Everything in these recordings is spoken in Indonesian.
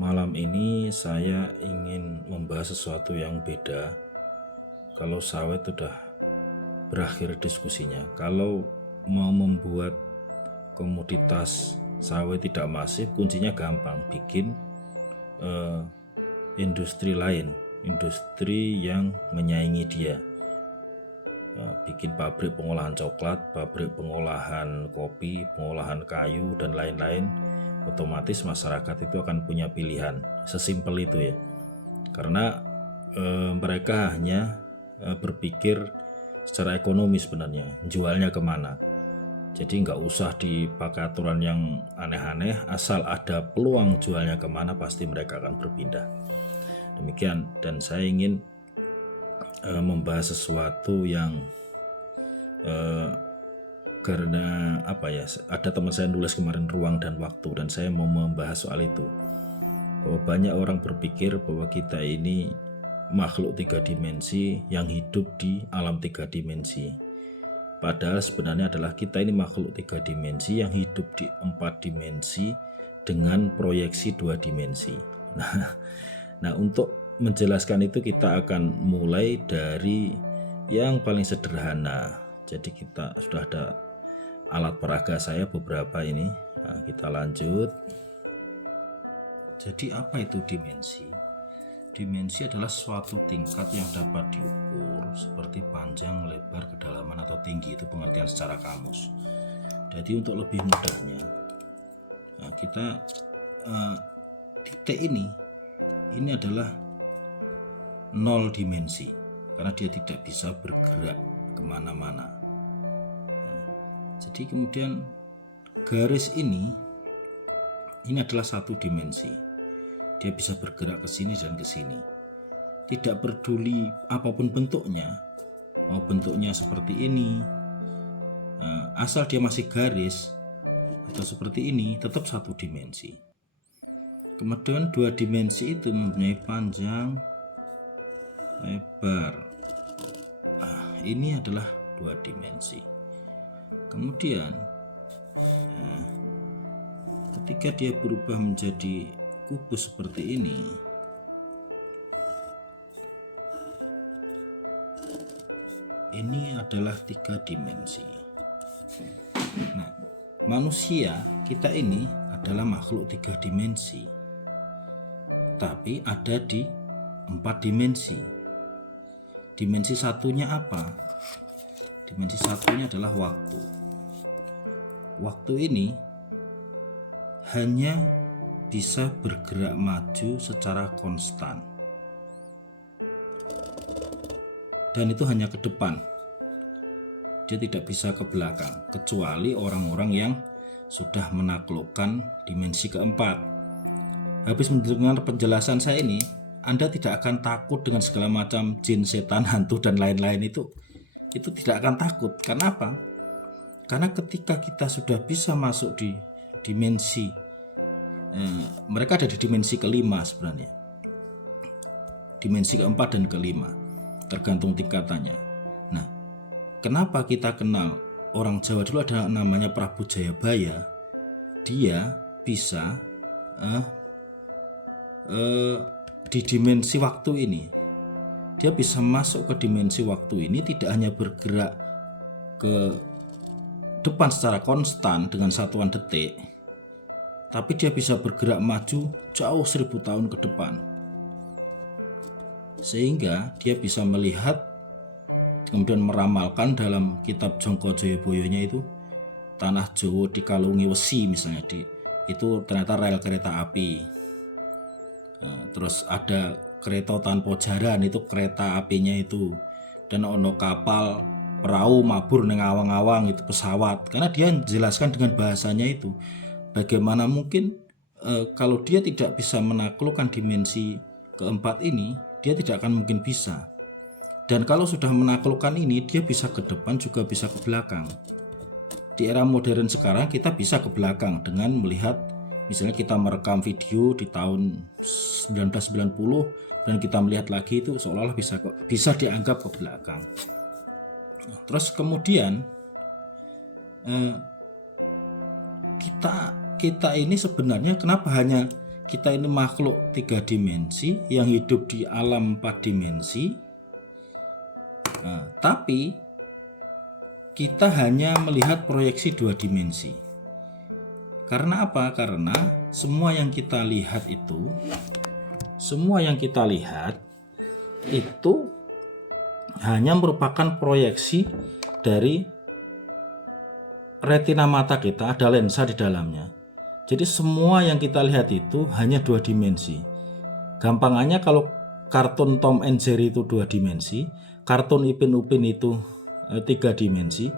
Malam ini saya ingin membahas sesuatu yang beda. Kalau sawit sudah berakhir diskusinya. Kalau mau membuat komoditas sawit tidak masif, kuncinya gampang. Bikin industri lain, industri yang menyaingi dia. Bikin pabrik pengolahan coklat, pabrik pengolahan kopi, pengolahan kayu, dan lain-lain. Otomatis masyarakat itu akan punya pilihan. Sesimpel itu ya. Karena mereka hanya berpikir secara ekonomi sebenarnya, jualnya kemana. Jadi nggak usah dipakai aturan yang aneh-aneh, asal ada peluang jualnya kemana pasti mereka akan berpindah. Demikian, dan saya ingin membahas sesuatu yang karena ada teman saya nulis kemarin ruang dan waktu, dan saya mau membahas soal itu, bahwa banyak orang berpikir bahwa kita ini makhluk 3 dimensi yang hidup di alam 3 dimensi. Padahal sebenarnya adalah kita ini makhluk 3 dimensi yang hidup di 4 dimensi dengan proyeksi 2 dimensi. Nah, untuk menjelaskan itu kita akan mulai dari yang paling sederhana. Jadi kita sudah ada alat peraga saya beberapa ini. Nah, kita lanjut. Jadi apa itu dimensi? Dimensi adalah suatu tingkat yang dapat diukur seperti panjang, lebar, kedalaman, atau tinggi. Itu pengertian secara kamus. Jadi untuk lebih mudahnya, kita titik ini adalah 0 dimensi karena dia tidak bisa bergerak kemana-mana. Jadi kemudian garis ini adalah 1 dimensi. Dia bisa bergerak ke sini dan ke sini. Tidak peduli apapun bentuknya, mau bentuknya seperti ini, asal dia masih garis atau seperti ini, tetap 1 dimensi. Kemudian 2 dimensi itu mempunyai panjang, lebar. Ini adalah 2 dimensi. Kemudian ketika dia berubah menjadi kubus seperti ini adalah 3 dimensi. Nah, manusia kita ini adalah makhluk 3 dimensi, tapi ada di 4 dimensi. Dimensi satunya apa? Dimensi satunya adalah waktu. Waktu ini hanya bisa bergerak maju secara konstan, dan itu hanya ke depan. Dia tidak bisa ke belakang, kecuali orang-orang yang sudah menaklukkan dimensi keempat. Habis mendengar penjelasan saya ini, Anda tidak akan takut dengan segala macam jin, setan, hantu, dan lain-lain itu tidak akan takut. Karena apa? Karena ketika kita sudah bisa masuk di dimensi, mereka ada di dimensi kelima sebenarnya, dimensi keempat dan kelima, tergantung tingkatannya. Nah, kenapa kita kenal orang Jawa dulu ada namanya Prabu Jayabaya? Dia bisa di dimensi waktu ini. Dia bisa masuk ke dimensi waktu ini, tidak hanya bergerak ke depan secara konstan dengan satuan detik, tapi dia bisa bergerak maju jauh 1000 tahun ke depan. Sehingga dia bisa melihat, kemudian meramalkan dalam kitab Jongko Joyoboyonya itu, tanah Jowo dikalungi wesi misalnya, itu ternyata rel kereta api. Terus ada kereta tanpa jaran, itu kereta apinya itu. Dan ono kapal perahu mabur neng awang-awang, itu pesawat. Karena dia menjelaskan dengan bahasanya itu, bagaimana mungkin kalau dia tidak bisa menaklukkan dimensi keempat ini, dia tidak akan mungkin bisa. Dan kalau sudah menaklukkan ini, dia bisa ke depan juga bisa ke belakang. Di era modern sekarang kita bisa ke belakang dengan melihat, misalnya kita merekam video di tahun 1990 dan kita melihat lagi, itu seolah-olah bisa dianggap ke belakang. Terus kemudian kita ini sebenarnya kenapa hanya kita ini makhluk 3 dimensi yang hidup di alam 4 dimensi. Nah, tapi kita hanya melihat proyeksi 2 dimensi. Karena apa? Karena semua yang kita lihat itu hanya merupakan proyeksi dari retina mata kita, ada lensa di dalamnya. Jadi semua yang kita lihat itu hanya 2 dimensi. Gampangannya kalau kartun Tom and Jerry itu 2 dimensi, kartun Ipin Upin itu 3 dimensi,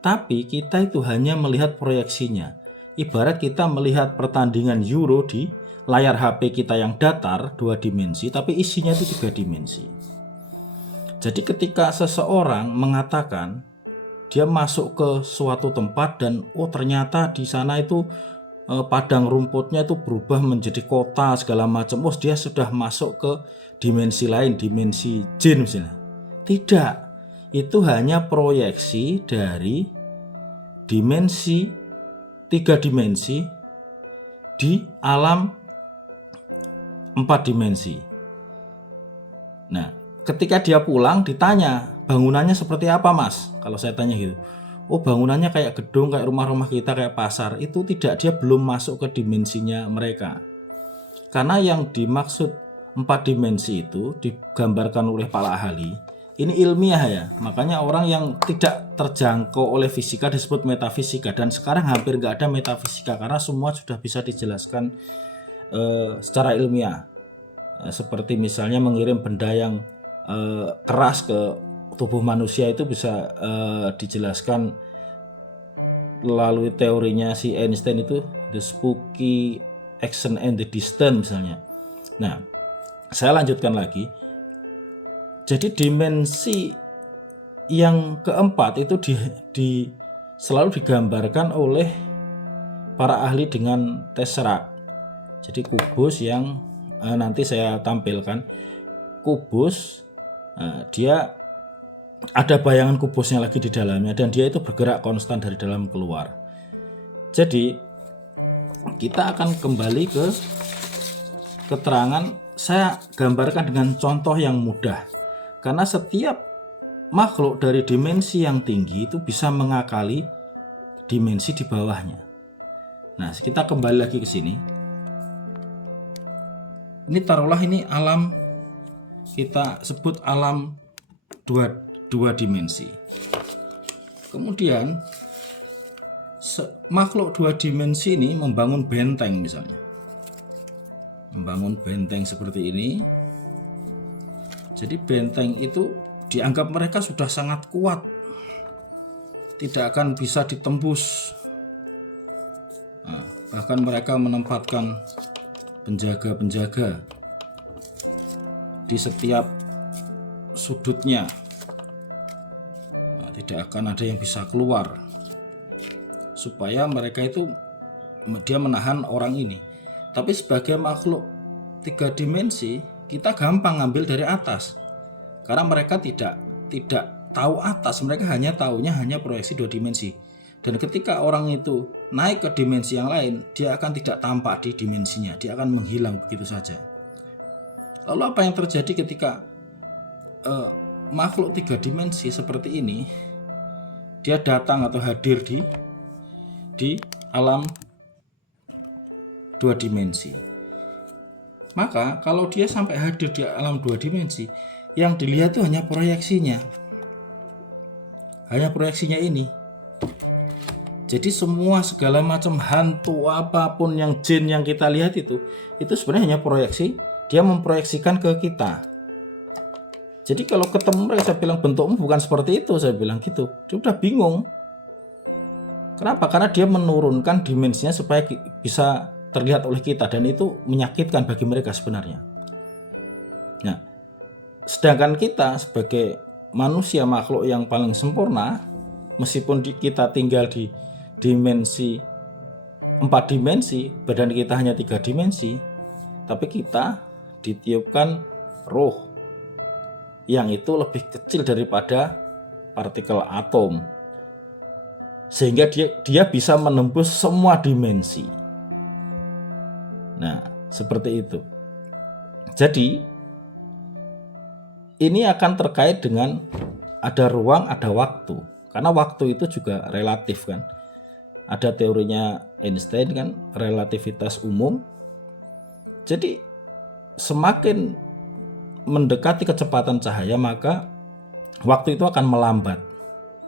tapi kita itu hanya melihat proyeksinya. Ibarat kita melihat pertandingan Euro di layar HP kita yang datar 2 dimensi, tapi isinya itu 3 dimensi. Jadi ketika seseorang mengatakan dia masuk ke suatu tempat dan ternyata di sana itu padang rumputnya itu berubah menjadi kota segala macam. Dia sudah masuk ke dimensi lain, dimensi jin misalnya. Tidak, itu hanya proyeksi dari dimensi 3 dimensi di alam 4 dimensi. Nah, ketika dia pulang ditanya, bangunannya seperti apa mas? Kalau saya tanya gitu, bangunannya kayak gedung, kayak rumah-rumah kita, kayak pasar. Itu tidak, dia belum masuk ke dimensinya mereka. Karena yang dimaksud 4 dimensi itu digambarkan oleh para ahli, ini ilmiah ya. Makanya orang yang tidak terjangkau oleh fisika disebut metafisika. Dan sekarang hampir nggak ada metafisika karena semua sudah bisa dijelaskan secara ilmiah. Seperti misalnya mengirim benda yang keras ke tubuh manusia itu bisa dijelaskan melalui teorinya si Einstein itu, the spooky action and the distance misalnya. Nah, saya lanjutkan lagi. Jadi dimensi yang keempat itu selalu digambarkan oleh para ahli dengan tesseract. Jadi kubus yang nanti saya tampilkan. Kubus, dia ada bayangan kubusnya lagi di dalamnya dan dia itu bergerak konstan dari dalam keluar. Jadi kita akan kembali ke keterangan. Saya gambarkan dengan contoh yang mudah. Karena setiap makhluk dari dimensi yang tinggi itu bisa mengakali dimensi di bawahnya. Nah, kita kembali lagi ke sini. Ini taruhlah ini alam, kita sebut alam dua dimensi. Kemudian makhluk 2 dimensi ini membangun benteng misalnya. Membangun benteng seperti ini. Jadi benteng itu dianggap mereka sudah sangat kuat, tidak akan bisa ditembus. Nah, bahkan mereka menempatkan penjaga-penjaga di setiap sudutnya. Nah, tidak akan ada yang bisa keluar, supaya mereka itu dia menahan orang ini. Tapi sebagai makhluk 3 dimensi, kita gampang ngambil dari atas. Karena mereka tidak tahu atas, mereka hanya tahunya hanya proyeksi 2 dimensi. Dan ketika orang itu naik ke dimensi yang lain, dia akan tidak tampak di dimensinya, dia akan menghilang begitu saja. Lalu apa yang terjadi ketika makhluk 3 dimensi seperti ini, dia datang atau hadir di alam 2 dimensi? Maka kalau dia sampai hadir di alam 2 dimensi, yang dilihat itu hanya proyeksinya. Hanya proyeksinya ini. Jadi semua segala macam hantu apapun yang jin yang kita lihat itu sebenarnya hanya proyeksi. Dia memproyeksikan ke kita. Jadi kalau ketemu mereka, saya bilang bentukmu bukan seperti itu, saya bilang gitu. Dia udah bingung. Kenapa? Karena dia menurunkan dimensinya supaya bisa terlihat oleh kita, dan itu menyakitkan bagi mereka sebenarnya. Nah, sedangkan kita sebagai manusia, makhluk yang paling sempurna, meskipun kita tinggal di dimensi 4 dimensi, badan kita hanya 3 dimensi, tapi kita ditiupkan roh yang itu lebih kecil daripada partikel atom, sehingga dia bisa menembus semua dimensi. Nah, Seperti itu. Jadi ini akan terkait dengan ada ruang, ada waktu. Karena waktu itu juga relatif kan. Ada teorinya Einstein kan, relativitas umum. Jadi semakin mendekati kecepatan cahaya maka waktu itu akan melambat.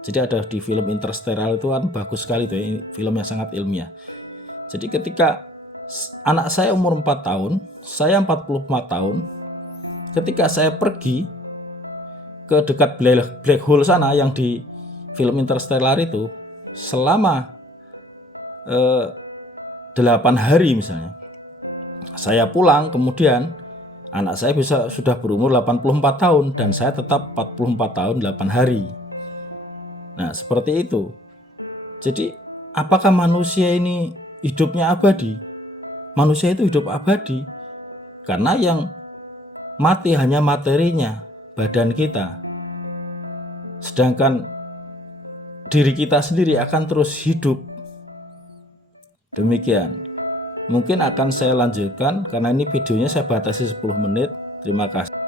Jadi ada di film Interstellar itu kan bagus sekali tuh, ini film yang sangat ilmiah. Jadi ketika anak saya umur 4 tahun, saya 44 tahun, ketika saya pergi ke dekat black hole sana yang di film Interstellar itu, selama 8 hari misalnya, saya pulang, kemudian anak saya sudah berumur 84 tahun dan saya tetap 44 tahun 8 hari. Nah, seperti itu. Jadi, apakah manusia ini hidupnya abadi? Manusia itu hidup abadi. Karena yang mati hanya materinya, badan kita. Sedangkan diri kita sendiri akan terus hidup. Demikian. Mungkin akan saya lanjutkan karena ini videonya saya batasi 10 menit. Terima kasih.